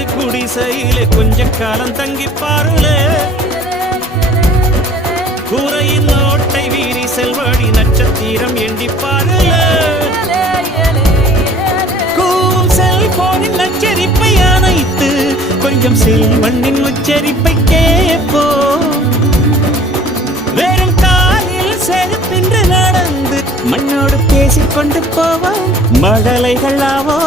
வீட்டு குடிசையிலே கொஞ்ச காலம் தங்கி பாருலே கூரையின் ஓட்டை வீரி செல்வாடி நட்சத்திரம் எண்டி பாருலே கூவும் செல்போனின் நச்சரிப்பை அணைத்து கொஞ்சம் செல்வண்ணின் உச்சரிப்பை கேட்போ வெறும் காலில் செருப்பின்று நடந்து மண்ணோடு பேசிக்கொண்டு போவோம் மடலைகள் ஆவோ